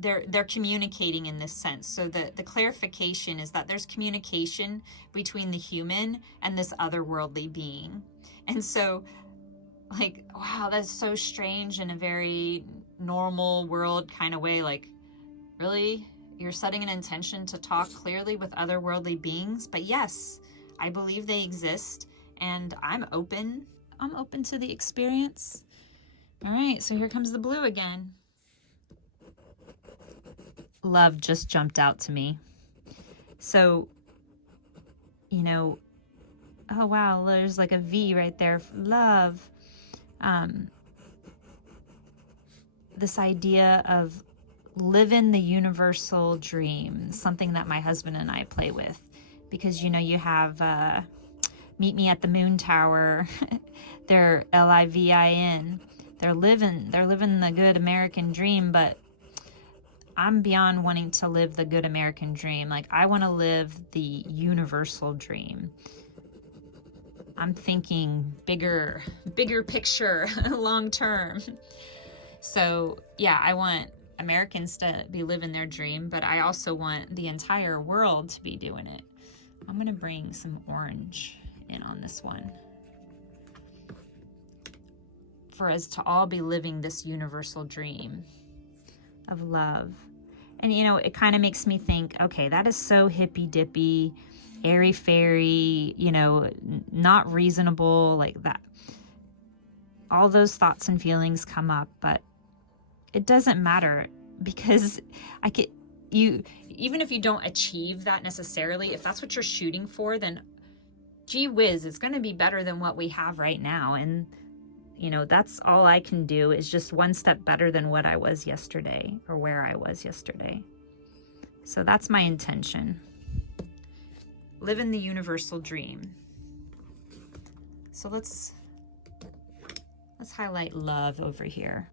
they're communicating in this sense. So the clarification is that there's communication between the human and this otherworldly being. And so, like, wow, that's so strange in a very normal world kind of way. Like, really? You're setting an intention to talk clearly with otherworldly beings? But yes, I believe they exist, and I'm open. I'm open to the experience. All right, so here comes the blue again. Love just jumped out to me. So, you know, oh wow, there's like a V right there. Love. This idea of living the universal dream, something that my husband and I play with. Because, you know, you have Meet Me at the Moon Tower. They're LIVIN. They're living the good American dream, but I'm beyond wanting to live the good American dream. Like, I want to live the universal dream. I'm thinking bigger picture, long term. So yeah, I want Americans to be living their dream, but I also want the entire world to be doing it. I'm going to bring some orange in on this one, for us to all be living this universal dream of love. And, you know, it kind of makes me think, okay, that is so hippy-dippy, airy-fairy, you know, not reasonable, like that. All those thoughts and feelings come up, but it doesn't matter, because even if you don't achieve that necessarily, if that's what you're shooting for, then gee whiz, it's going to be better than what we have right now. And, you know, that's all I can do, is just one step better than what I was yesterday, or where I was yesterday. So that's my intention. Living the universal dream. So let's highlight love over here.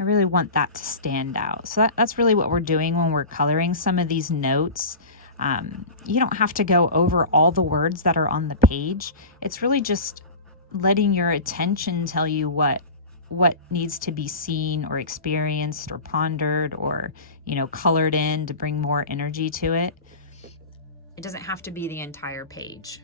I really want that to stand out. So that's really what we're doing when we're coloring some of these notes. You don't have to go over all the words that are on the page. It's really just letting your attention tell you what needs to be seen or experienced or pondered or, you know, colored in to bring more energy to it. It doesn't have to be the entire page,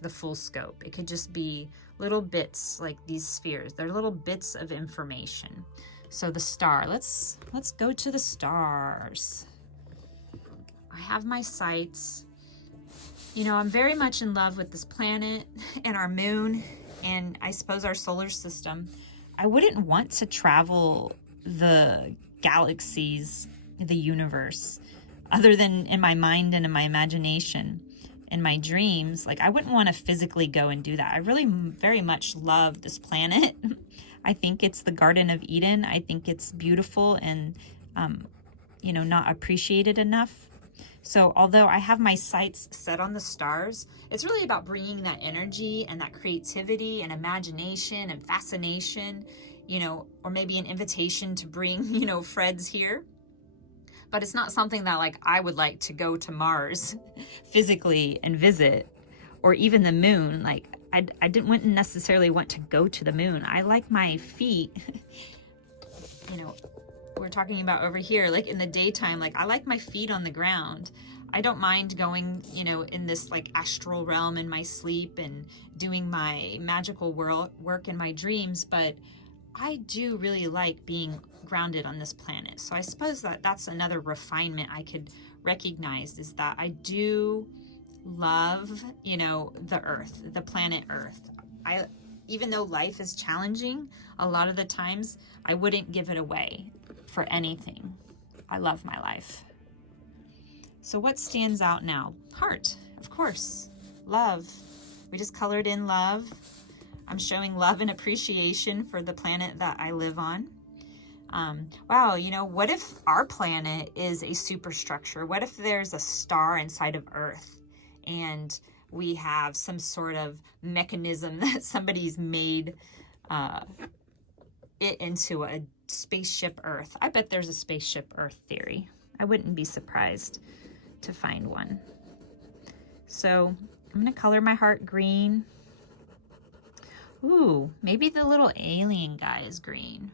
the full scope. It could just be little bits, like these spheres. They're little bits of information. So the star, let's go to the stars. I have my sights. You know, I'm very much in love with this planet and our moon, and I suppose our solar system. I wouldn't want to travel the galaxies, the universe, other than in my mind and in my imagination, in my dreams. Like, I wouldn't want to physically go and do that. I really very much love this planet. I think it's the Garden of Eden. I think it's beautiful and, you know, not appreciated enough. So although I have my sights set on the stars, it's really about bringing that energy and that creativity and imagination and fascination, you know, or maybe an invitation to bring, you know, Fred's here. But it's not something that, like, I would like to go to Mars physically and visit, or even the moon. Like, I wouldn't necessarily want to go to the moon. I like my feet, you know, we're talking about over here, like in the daytime, like I like my feet on the ground. I don't mind going, you know, in this like astral realm in my sleep and doing my magical work in my dreams, but I do really like being grounded on this planet. So I suppose that that's another refinement I could recognize, is that I do love, you know, the earth, the planet Earth. Even though life is challenging, a lot of the times I wouldn't give it away for anything. I love my life. So what stands out now? Heart, of course. Love. We just colored in love. I'm showing love and appreciation for the planet that I live on. Wow, you know, what if our planet is a superstructure? What if there's a star inside of Earth and we have some sort of mechanism that somebody's made it into a spaceship Earth? I bet there's a spaceship Earth theory. I wouldn't be surprised to find one. So I'm going to color my heart green. Ooh, maybe the little alien guy is green.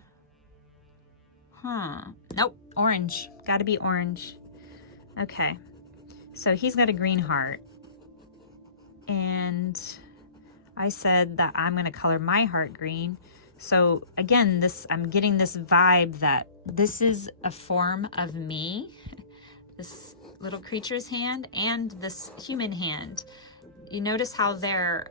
Huh. Nope, orange. Gotta be orange. Okay. So he's got a green heart. And I said that I'm gonna color my heart green. So again, I'm getting this vibe that this is a form of me, this little creature's hand and this human hand. You notice how they're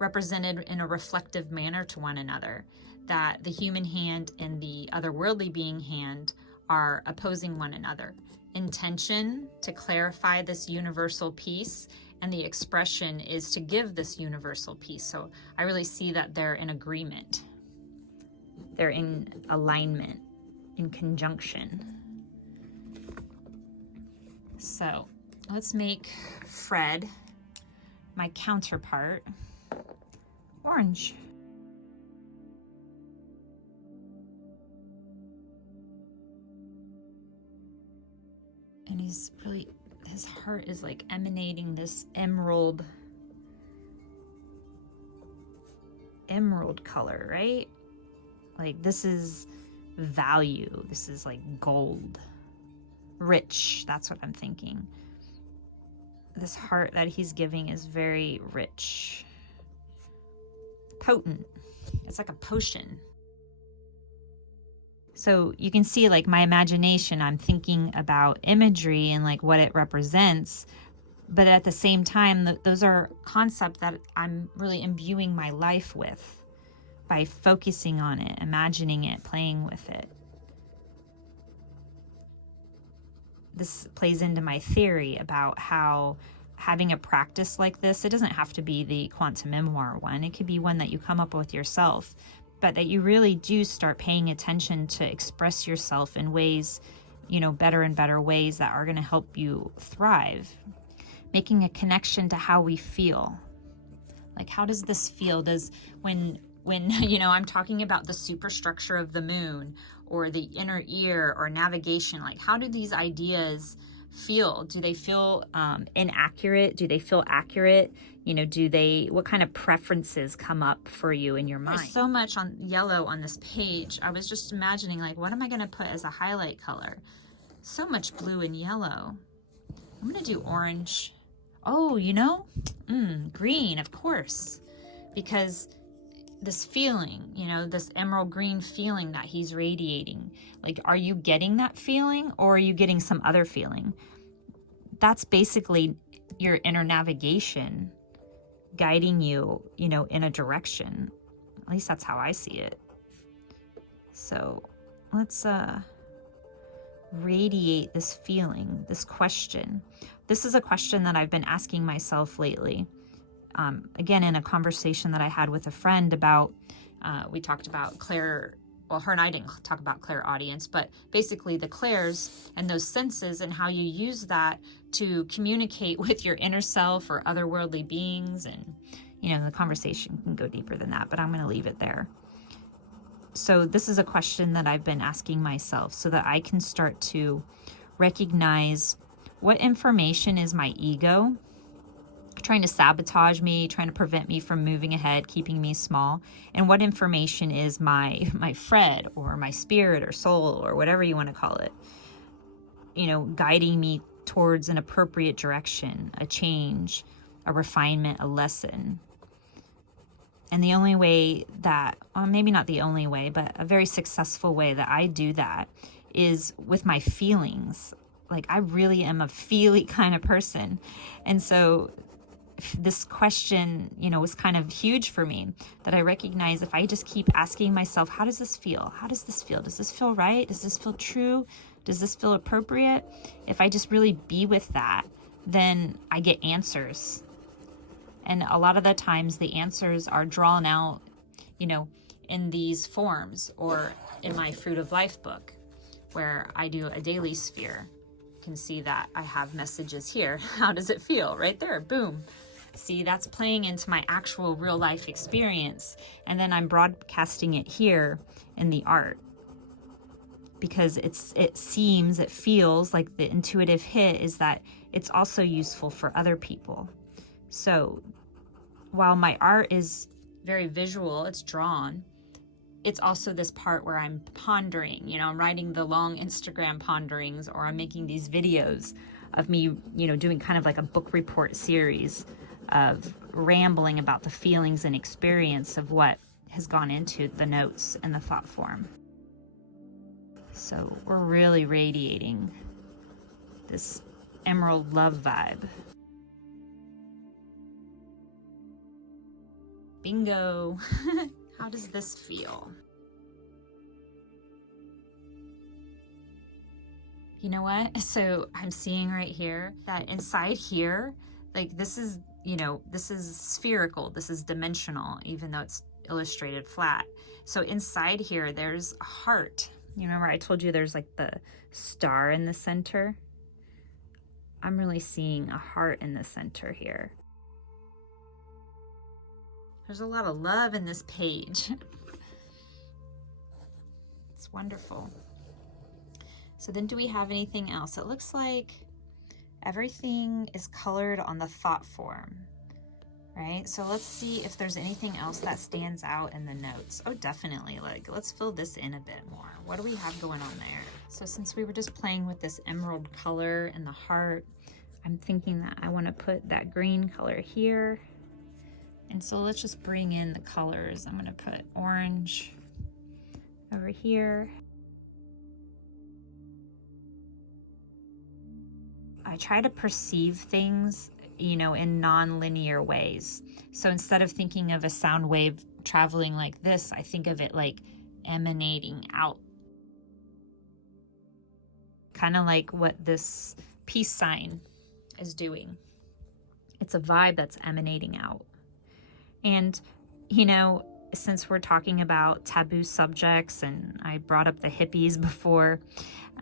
represented in a reflective manner to one another, that the human hand and the otherworldly being hand are opposing one another. Intention to clarify this universal peace, and the expression is to give this universal peace. So I really see that they're in agreement. They're in alignment, in conjunction. So let's make Fred, my counterpart, orange. And he's really, his heart is like emanating this emerald color, right? Like this is value. This is like gold. Rich, that's what I'm thinking. This heart that he's giving is very rich. Potent. It's like a potion. So you can see like my imagination, I'm thinking about imagery and like what it represents, but at the same time, those are concepts that I'm really imbuing my life with by focusing on it, imagining it, playing with it. This plays into my theory about how having a practice like this, it doesn't have to be the quantum memoir one. It could be one that you come up with yourself, but that you really do start paying attention to express yourself in ways, you know, better and better ways that are going to help you thrive. Making a connection to how we feel. Like, how does this feel? Does when you know, I'm talking about the superstructure of the moon or the inner ear or navigation, like how do these ideas feel? Do they feel inaccurate? Do they feel accurate? You know, what kind of preferences come up for you in your mind? There's so much on yellow on this page. I was just imagining, like, what am I going to put as a highlight color? So much blue and yellow. I'm going to do orange. Oh, you know, green, of course, because this feeling, you know, this emerald green feeling that he's radiating, like, are you getting that feeling or are you getting some other feeling? That's basically your inner navigation guiding you, you know, in a direction. At least that's how I see it. So let's radiate this feeling, this question. This is a question that I've been asking myself lately. Again, in a conversation that I had with a friend about, we talked about clair, well, her and I didn't talk about clairaudience, but basically the clairs and those senses and how you use that to communicate with your inner self or otherworldly beings. And, you know, the conversation can go deeper than that, but I'm going to leave it there. So this is a question that I've been asking myself so that I can start to recognize what information is my ego trying to sabotage me, trying to prevent me from moving ahead, keeping me small, and what information is my Fred or my spirit or soul or whatever you want to call it, you know, guiding me towards an appropriate direction, a change, a refinement, a lesson. And the only way that, well, maybe not the only way, but a very successful way that I do that is with my feelings. Like, I really am a feely kind of person. And so this question, you know, was kind of huge for me, that I recognize if I just keep asking myself, how does this feel? How does this feel? Does this feel right? Does this feel true? Does this feel appropriate? If I just really be with that, then I get answers. And a lot of the times the answers are drawn out, you know, in these forms or in my Fruit of Life book, where I do a daily sphere. You can see that I have messages here. How does it feel? Right there, boom. See, that's playing into my actual real life experience. And then I'm broadcasting it here in the art, because it feels like the intuitive hit is that it's also useful for other people. So while my art is very visual, it's drawn. It's also this part where I'm pondering, you know, I'm writing the long Instagram ponderings, or I'm making these videos of me, you know, doing kind of like a book report series of rambling about the feelings and experience of what has gone into the notes and the thought form. So we're really radiating this emerald love vibe. Bingo. How does this feel? You know what? So I'm seeing right here that inside here, like this is, you know, this is spherical, this is dimensional, even though it's illustrated flat. So inside here, there's a heart. You remember I told you there's like the star in the center? I'm really seeing a heart in the center here. There's a lot of love in this page. It's wonderful. So then do we have anything else? It looks like everything is colored on the thought form, right? So let's see if there's anything else that stands out in the notes. Oh, definitely. Like, let's fill this in a bit more. What do we have going on there? So since we were just playing with this emerald color and the heart, I'm thinking that I want to put that green color here. And so let's just bring in the colors. I'm going to put orange over here. I try to perceive things, you know, in non-linear ways. So instead of thinking of a sound wave traveling like this, I think of it like emanating out. Kind of like what this peace sign is doing. It's a vibe that's emanating out. And, you know, since we're talking about taboo subjects, and I brought up the hippies before,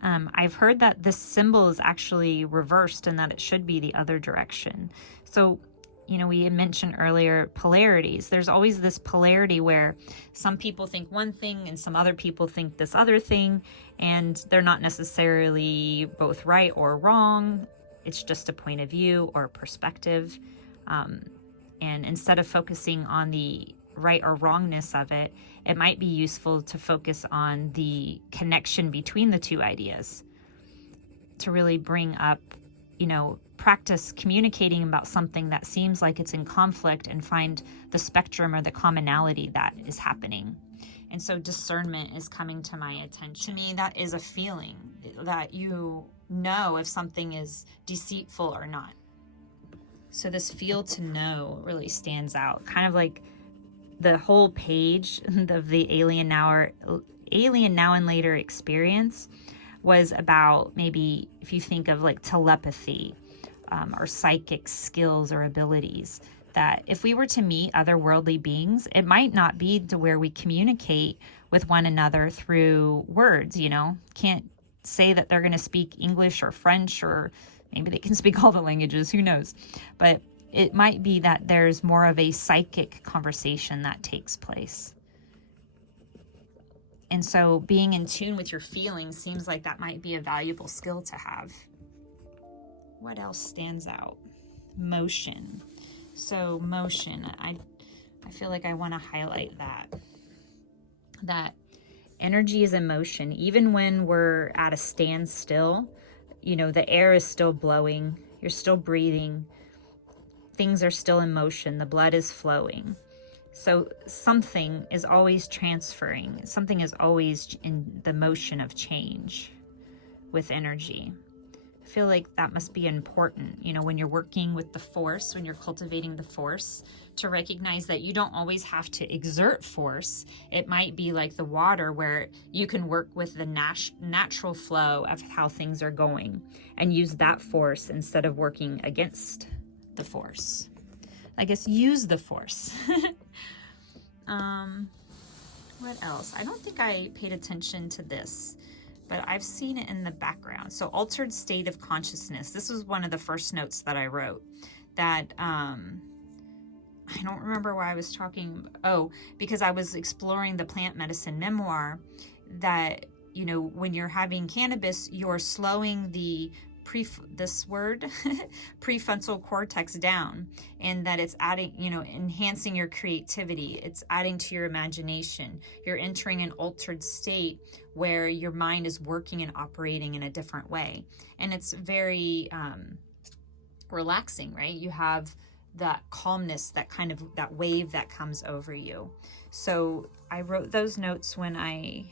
I've heard that this symbol is actually reversed and that it should be the other direction. So, you know, we had mentioned earlier polarities. There's always this polarity where some people think one thing and some other people think this other thing, and they're not necessarily both right or wrong. It's just a point of view or perspective. And instead of focusing on the right or wrongness of it, it might be useful to focus on the connection between the two ideas to really bring up, you know, practice communicating about something that seems like it's in conflict and find the spectrum or the commonality that is happening. And so discernment is coming to my attention. To me, that is a feeling that you know if something is deceitful or not. So this feel to know really stands out, kind of like the whole page of the Alien Now and Later experience was about, maybe if you think of like telepathy or psychic skills or abilities, that if we were to meet otherworldly beings, it might not be to where we communicate with one another through words, you know, can't say that they're going to speak English or French, or maybe they can speak all the languages, who knows? But it might be that there's more of a psychic conversation that takes place. And so being in tune with your feelings seems like that might be a valuable skill to have. What else stands out? Motion. So motion, I feel like I want to highlight that energy is in motion. Even when we're at a standstill, you know, the air is still blowing, you're still breathing, things are still in motion, the blood is flowing. So something is always transferring, something is always in the motion of change with energy. I feel like that must be important, you know, when you're working with the force, when you're cultivating the force, to recognize that you don't always have to exert force. It might be like the water, where you can work with the natural flow of how things are going and use that force instead of working against the force. I guess use the force. What else? I don't think I paid attention to this, but I've seen it in the background. So altered state of consciousness. This was one of the first notes that I wrote, that I don't remember why I was talking. Oh, because I was exploring the plant medicine memoir, that, you know, when you're having cannabis, you're slowing the this word prefrontal cortex down, and that it's adding, enhancing your creativity. It's adding to your imagination. You're entering an altered state where your mind is working and operating in a different way. And it's very relaxing, right? You have that calmness, that wave that comes over you. So I wrote those notes when I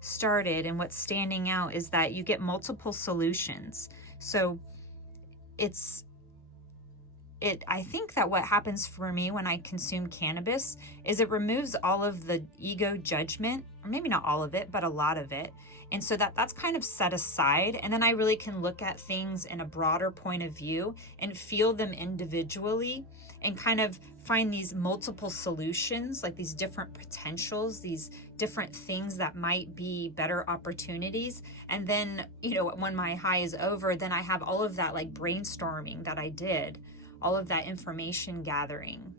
started, and what's standing out is that you get multiple solutions. So I think that what happens for me when I consume cannabis is it removes all of the ego judgment, or maybe not all of it, but a lot of it. And so that's kind of set aside. And then I really can look at things in a broader point of view and feel them individually and kind of find these multiple solutions, like these different potentials, these different things that might be better opportunities. And then, when my high is over, then I have all of that like brainstorming that I did, all of that information gathering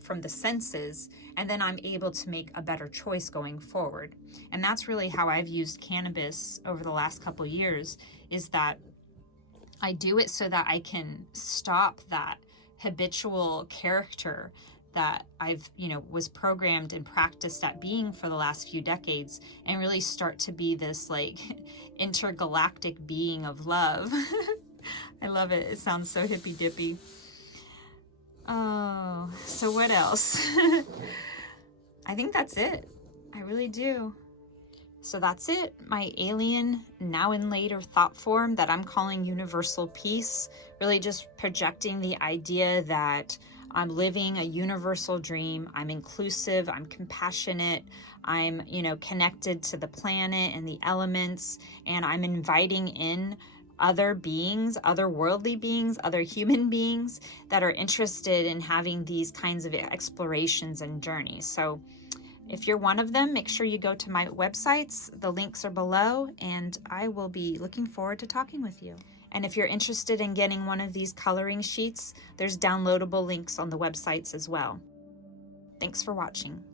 from the senses, and then I'm able to make a better choice going forward. And that's really how I've used cannabis over the last couple of years, is that I do it so that I can stop that habitual character that I've, was programmed and practiced at being for the last few decades, and really start to be this like intergalactic being of love. I love it. It sounds so hippy dippy. Oh, so what else? I think that's it. I really do. So that's it. My alien, now and later thought form that I'm calling universal peace. Really just projecting the idea that I'm living a universal dream. I'm inclusive. I'm compassionate. I'm, connected to the planet and the elements. And I'm inviting in other beings, other worldly beings, other human beings that are interested in having these kinds of explorations and journeys. So if you're one of them, make sure you go to my websites. The links are below, and I will be looking forward to talking with you. And if you're interested in getting one of these coloring sheets, there's downloadable links on the websites as well. Thanks for watching.